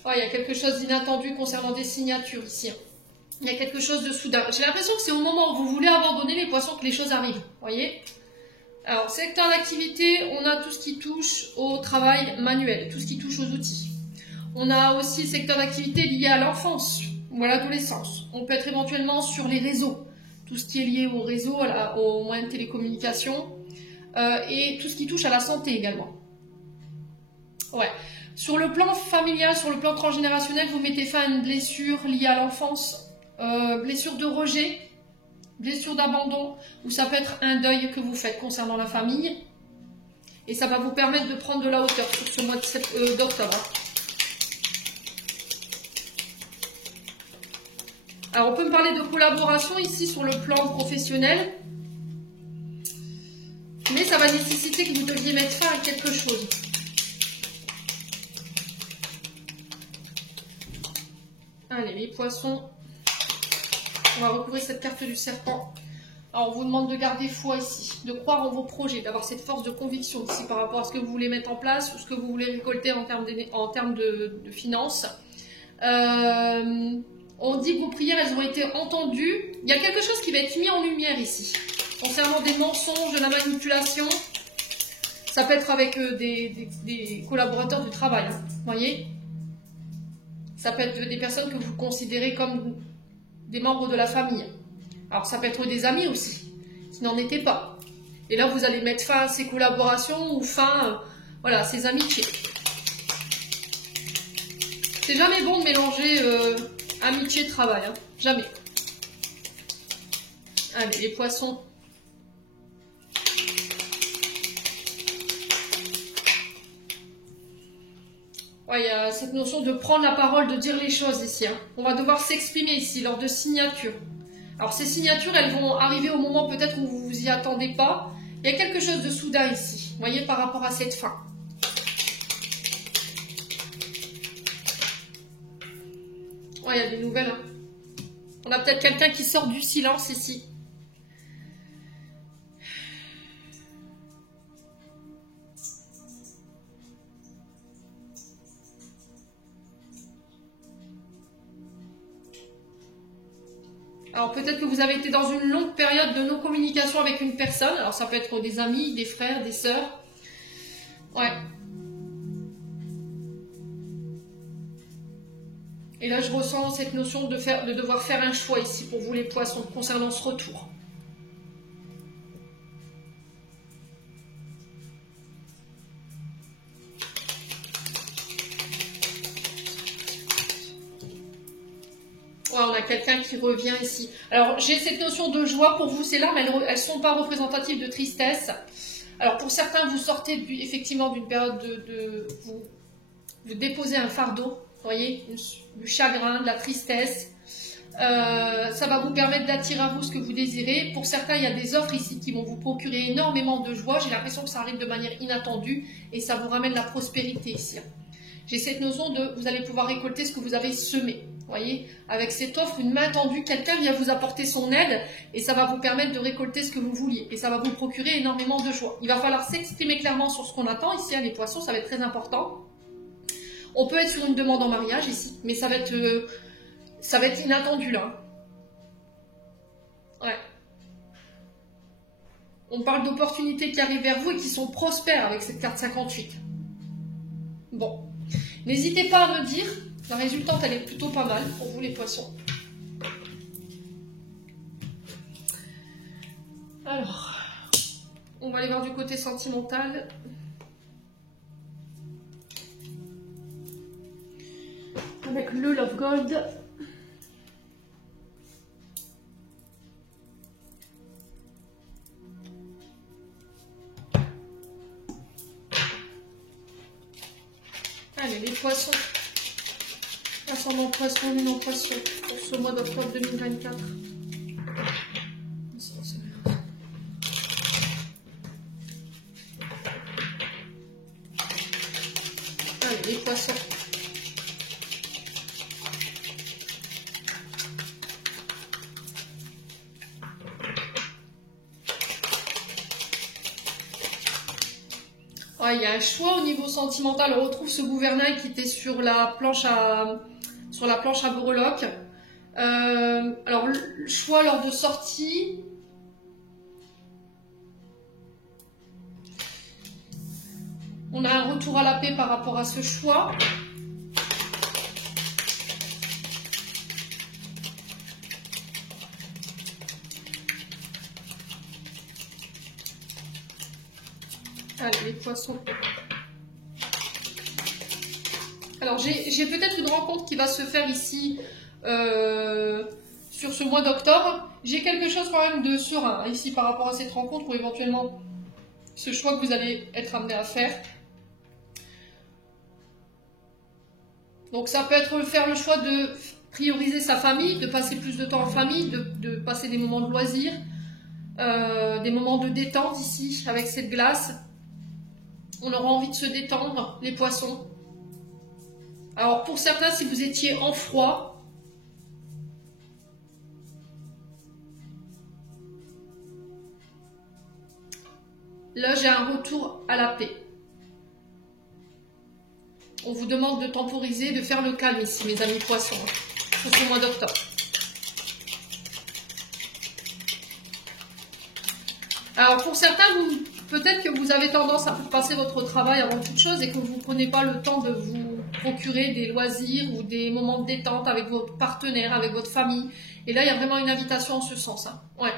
Oh, il y a quelque chose d'inattendu concernant des signatures ici. Il y a quelque chose de soudain. J'ai l'impression que c'est au moment où vous voulez abandonner les poissons que les choses arrivent. Vous voyez? Alors, secteur d'activité, on a tout ce qui touche au travail manuel, tout ce qui touche aux outils. On a aussi le secteur d'activité lié à l'enfance ou à l'adolescence. On peut être éventuellement sur les réseaux, tout ce qui est lié au réseau, aux moyens de télécommunication et tout ce qui touche à la santé également. Ouais. Sur le plan familial, sur le plan transgénérationnel, vous mettez fin à une blessure liée à l'enfance, blessure de rejet, blessure d'abandon, ou ça peut être un deuil que vous faites concernant la famille. Et ça va vous permettre de prendre de la hauteur sur ce mois d'octobre. Alors, on peut me parler de collaboration ici sur le plan professionnel. Mais ça va nécessiter que vous deviez mettre fin à quelque chose. Allez, les poissons. On va recouvrir cette carte du serpent. Alors, on vous demande de garder foi ici, de croire en vos projets, d'avoir cette force de conviction ici par rapport à ce que vous voulez mettre en place ou ce que vous voulez récolter en termes de finances. On dit que vos prières, elles ont été entendues. Il y a quelque chose qui va être mis en lumière ici. Concernant des mensonges, de la manipulation, ça peut être avec des collaborateurs du travail, hein, vous voyez. Ça peut être des personnes que vous considérez comme des membres de la famille. Alors ça peut être des amis aussi, qui n'en étaient pas. Et là, vous allez mettre fin à ces collaborations ou fin, voilà, à ces amitiés. C'est jamais bon de mélanger amitié et travail, hein, jamais. Allez, les poissons. Ouais, il y a cette notion de prendre la parole, de dire les choses ici. Hein. On va devoir s'exprimer ici lors de signatures. Alors ces signatures, elles vont arriver au moment peut-être où vous vous y attendez pas. Il y a quelque chose de soudain ici, vous voyez, par rapport à cette fin. Ouais, il y a des nouvelles. Hein. On a peut-être quelqu'un qui sort du silence ici. Alors peut-être que vous avez été dans une longue période de non-communication avec une personne. Alors ça peut être des amis, des frères, des sœurs. Ouais. Et là je ressens cette notion de devoir faire un choix ici pour vous les poissons concernant ce retour. Ouais, on a quelqu'un qui revient ici. Alors, j'ai cette notion de joie pour vous. Ces larmes, elles ne sont pas représentatives de tristesse. Alors, pour certains, vous sortez effectivement d'une période vous déposez un fardeau, vous voyez, du chagrin, de la tristesse. Ça va vous permettre d'attirer à vous ce que vous désirez. Pour certains, il y a des offres ici qui vont vous procurer énormément de joie. J'ai l'impression que ça arrive de manière inattendue et ça vous ramène la prospérité ici. J'ai cette notion de vous allez pouvoir récolter ce que vous avez semé. Vous voyez, avec cette offre, une main tendue, quelqu'un vient vous apporter son aide et ça va vous permettre de récolter ce que vous vouliez. Et ça va vous procurer énormément de joie. Il va falloir s'exprimer clairement sur ce qu'on attend ici, hein, les poissons, ça va être très important. On peut être sur une demande en mariage ici, mais ça va être inattendu là. Ouais. On parle d'opportunités qui arrivent vers vous et qui sont prospères avec cette carte 58. Bon. N'hésitez pas à me dire, la résultante elle est plutôt pas mal pour vous les poissons. Alors, on va aller voir du côté sentimental. Avec le Love Gold. Allez, les poissons. Ascendant poisson, lune en poisson pour ce mois d'octobre 2024. Allez, les poissons. Ouais, il y a un choix au niveau sentimental. On retrouve ce gouvernail qui était sur la planche à breloques. Alors, le choix lors de sortie. On a un retour à la paix par rapport à ce choix. Allez, les poissons. Alors, j'ai peut-être une rencontre qui va se faire ici sur ce mois d'octobre. J'ai quelque chose quand même de serein ici par rapport à cette rencontre ou éventuellement ce choix que vous allez être amené à faire. Donc, ça peut être faire le choix de prioriser sa famille, de passer plus de temps en famille, de passer des moments de loisirs, des moments de détente ici avec cette glace. On aura envie de se détendre, les poissons. Alors pour certains, si vous étiez en froid, là j'ai un retour à la paix. On vous demande de temporiser, de faire le calme ici, mes amis poissons, pour ce mois d'octobre. Alors pour certains, peut-être que vous avez tendance à passer votre travail avant toute chose et que vous ne prenez pas le temps de vous procurer des loisirs ou des moments de détente avec votre partenaire, avec votre famille. Et là, il y a vraiment une invitation en ce sens. Hein. Ouais.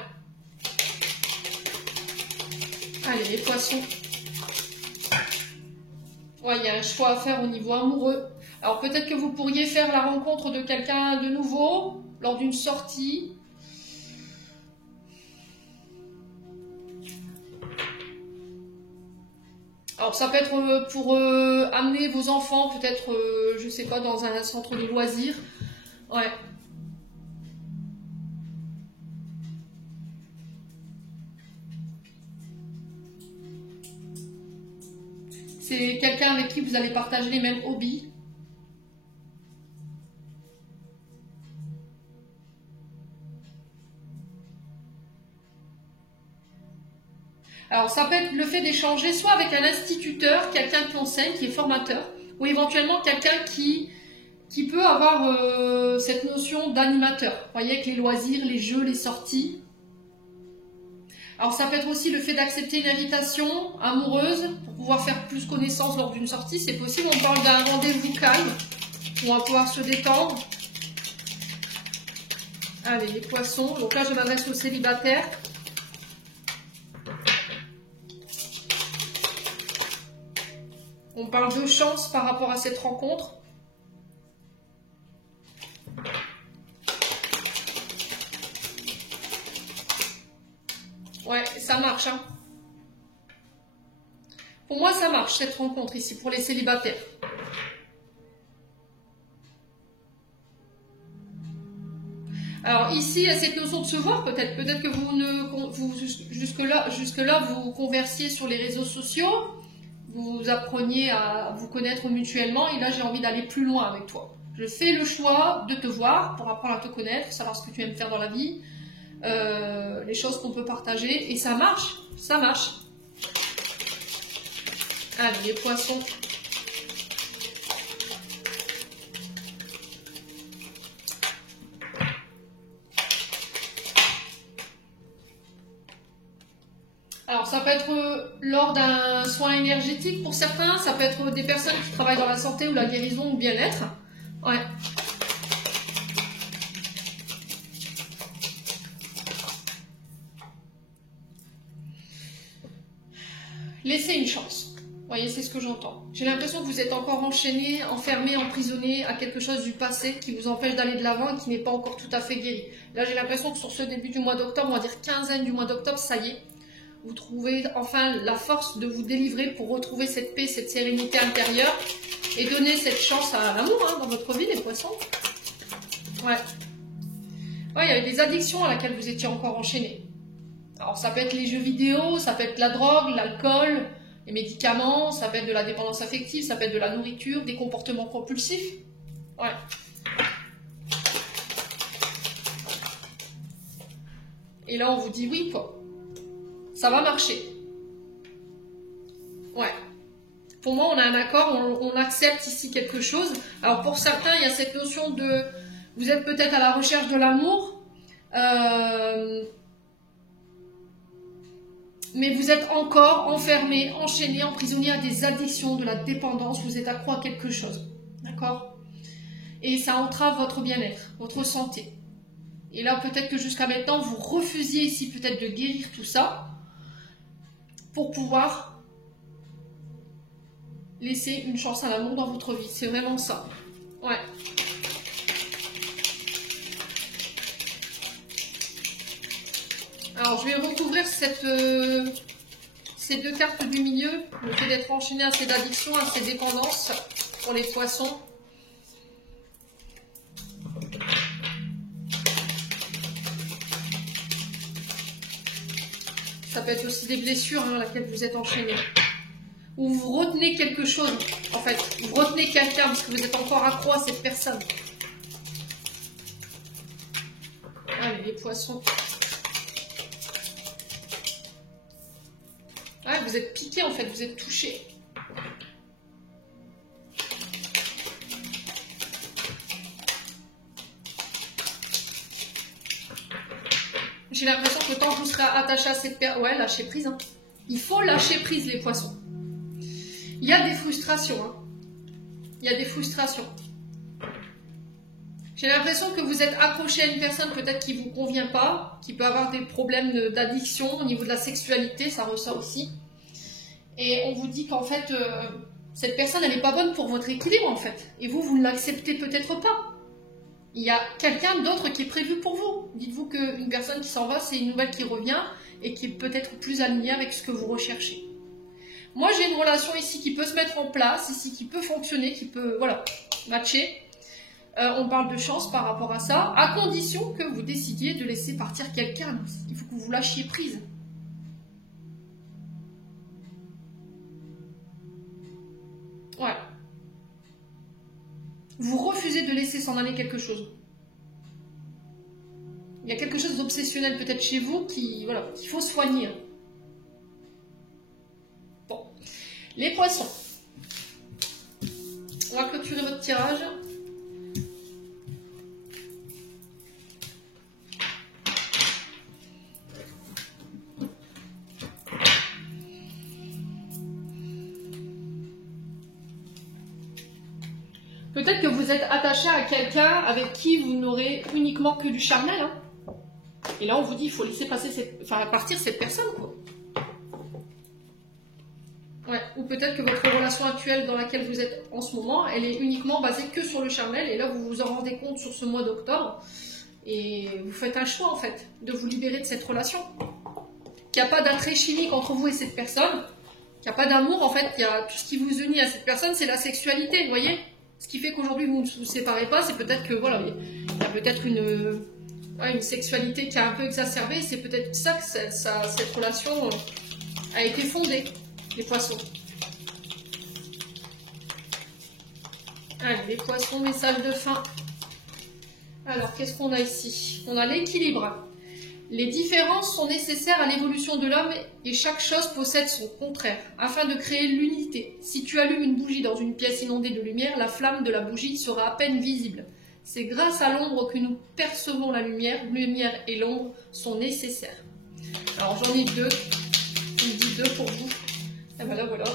Allez, les poissons. Ouais, il y a un choix à faire au niveau amoureux. Alors peut-être que vous pourriez faire la rencontre de quelqu'un de nouveau lors d'une sortie. Alors ça peut être pour amener vos enfants, peut-être, je sais pas, dans un centre de loisirs. Ouais. C'est quelqu'un avec qui vous allez partager les mêmes hobbies. Alors ça peut être le fait d'échanger soit avec un instituteur, quelqu'un qui enseigne, qui est formateur, ou éventuellement quelqu'un qui peut avoir cette notion d'animateur. Vous voyez, avec les loisirs, les jeux, les sorties. Alors ça peut être aussi le fait d'accepter une invitation amoureuse pour pouvoir faire plus connaissance lors d'une sortie. C'est possible, on parle d'un rendez-vous calme où on va pouvoir se détendre. Allez, les poissons. Donc là, je m'adresse aux célibataires. On parle de chance par rapport à cette rencontre. Ouais, ça marche. Hein. Pour moi, ça marche, cette rencontre ici, pour les célibataires. Alors ici, il y a cette notion de se voir peut-être. Peut-être que jusque-là, vous conversiez sur les réseaux sociaux. Vous appreniez à vous connaître mutuellement et là j'ai envie d'aller plus loin avec toi. Je fais le choix de te voir pour apprendre à te connaître, savoir ce que tu aimes faire dans la vie, les choses qu'on peut partager et ça marche, ça marche. Allez, les poissons. Alors ça peut être lors d'un soin énergétique pour certains, ça peut être des personnes qui travaillent dans la santé ou la guérison ou le bien-être. Ouais. Laissez une chance. Vous voyez, c'est ce que j'entends. J'ai l'impression que vous êtes encore enchaîné, enfermé, emprisonné à quelque chose du passé qui vous empêche d'aller de l'avant et qui n'est pas encore tout à fait guéri. Là, j'ai l'impression que sur ce début du mois d'octobre, on va dire quinzaine du mois d'octobre, ça y est. Vous trouvez enfin la force de vous délivrer pour retrouver cette paix, cette sérénité intérieure et donner cette chance à l'amour hein, dans votre vie, les poissons. Ouais. Ouais, il y avait des addictions à laquelle vous étiez encore enchaîné. Alors, ça peut être les jeux vidéo, ça peut être la drogue, l'alcool, les médicaments, ça peut être de la dépendance affective, ça peut être de la nourriture, des comportements compulsifs. Ouais. Et là, on vous dit oui, quoi. Ça va marcher. Ouais. Pour moi, on a un accord, on accepte ici quelque chose. Alors, pour certains, il y a cette notion de... Vous êtes peut-être à la recherche de l'amour, mais vous êtes encore enfermé, enchaîné, emprisonné à des addictions, de la dépendance, vous êtes accro à quelque chose. D'accord? Et ça entrave votre bien-être, votre santé. Et là, peut-être que jusqu'à maintenant, vous refusiez ici peut-être de guérir tout ça, pour pouvoir laisser une chance à l'amour dans votre vie. C'est vraiment ça. Ouais. Alors, je vais recouvrir ces deux cartes du milieu. Le fait d'être enchaîné à ces addictions, à ces dépendances pour les poissons. Ça peut être aussi des blessures à laquelle vous êtes enchaîné. Ou vous retenez quelque chose, en fait. Vous retenez quelqu'un parce que vous êtes encore accro à cette personne. Allez, les poissons. Ouais, vous êtes piqué en fait, vous êtes touché. J'ai l'impression que tant que vous serez attaché à cette personne... Ouais, lâcher prise. Hein. Il faut lâcher prise, les poissons. Il y a des frustrations. Hein. Il y a des frustrations. J'ai l'impression que vous êtes accroché à une personne peut-être qui ne vous convient pas, qui peut avoir des problèmes d'addiction au niveau de la sexualité, ça ressort aussi. Et on vous dit qu'en fait, cette personne, elle n'est pas bonne pour votre équilibre en fait. Et vous, vous ne l'acceptez peut-être pas. Il y a quelqu'un d'autre qui est prévu pour vous. Dites-vous qu'une personne qui s'en va, c'est une nouvelle qui revient et qui est peut-être plus alignée avec ce que vous recherchez. Moi, j'ai une relation ici qui peut se mettre en place, ici qui peut fonctionner, qui peut, voilà, matcher. On parle de chance par rapport à ça, à condition que vous décidiez de laisser partir quelqu'un. Il faut que vous lâchiez prise. Ouais. Vous refusez de laisser s'en aller quelque chose. Il y a quelque chose d'obsessionnel peut-être chez vous qui, voilà, qu'il faut soigner. Bon. Les poissons. On va clôturer votre tirage. Peut-être que vous êtes attaché à quelqu'un avec qui vous n'aurez uniquement que du charnel. Hein. Et là, on vous dit qu'il faut laisser partir cette personne. Quoi. Ouais. Ou peut-être que votre relation actuelle dans laquelle vous êtes en ce moment, elle est uniquement basée que sur le charnel. Et là, vous vous en rendez compte sur ce mois d'octobre. Et vous faites un choix, en fait, de vous libérer de cette relation. Qu'il n'y a pas d'attrait chimique entre vous et cette personne. Qu'il n'y a pas d'amour, en fait. Il y a tout ce qui vous unit à cette personne, c'est la sexualité, vous voyez. Ce qui fait qu'aujourd'hui vous ne vous séparez pas, c'est peut-être que voilà, il y a peut-être une sexualité qui a un peu exacerbé. C'est peut-être ça que cette relation a été fondée, les poissons. Allez, les poissons, message de fin. Alors, qu'est-ce qu'on a ici? On a l'équilibre. Les différences sont nécessaires à l'évolution de l'homme et chaque chose possède son contraire, afin de créer l'unité. Si tu allumes une bougie dans une pièce inondée de lumière, la flamme de la bougie sera à peine visible. C'est grâce à l'ombre que nous percevons la lumière. Lumière et l'ombre sont nécessaires. Alors j'en ai deux. Je me dis deux pour vous. Et voilà, voilà.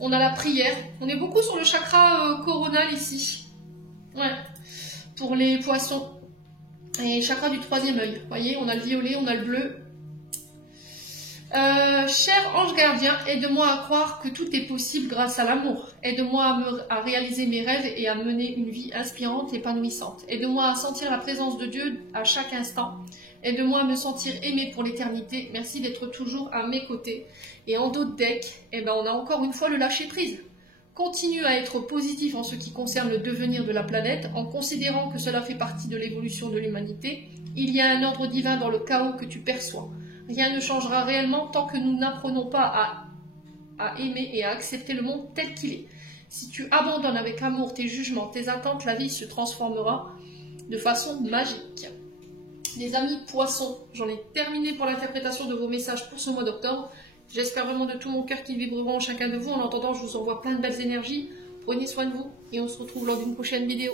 On a la prière. On est beaucoup sur le chakra coronal ici. Ouais. Pour les poissons. Et chakra du troisième œil. Vous voyez, on a le violet, on a le bleu. Cher ange gardien, aide-moi à croire que tout est possible grâce à l'amour. Aide-moi à réaliser mes rêves et à mener une vie inspirante et épanouissante. Aide-moi à sentir la présence de Dieu à chaque instant. Aide-moi à me sentir aimé pour l'éternité. Merci d'être toujours à mes côtés. Et en dos de deck, eh ben, on a encore une fois le lâcher prise. Continue à être positif en ce qui concerne le devenir de la planète, en considérant que cela fait partie de l'évolution de l'humanité. Il y a un ordre divin dans le chaos que tu perçois. Rien ne changera réellement tant que nous n'apprenons pas à aimer et à accepter le monde tel qu'il est. Si tu abandonnes avec amour tes jugements, tes attentes, la vie se transformera de façon magique. Les amis poissons, j'en ai terminé pour l'interprétation de vos messages pour ce mois d'octobre. J'espère vraiment de tout mon cœur qu'ils vibreront chacun de vous. En attendant, je vous envoie plein de belles énergies. Prenez soin de vous et on se retrouve lors d'une prochaine vidéo.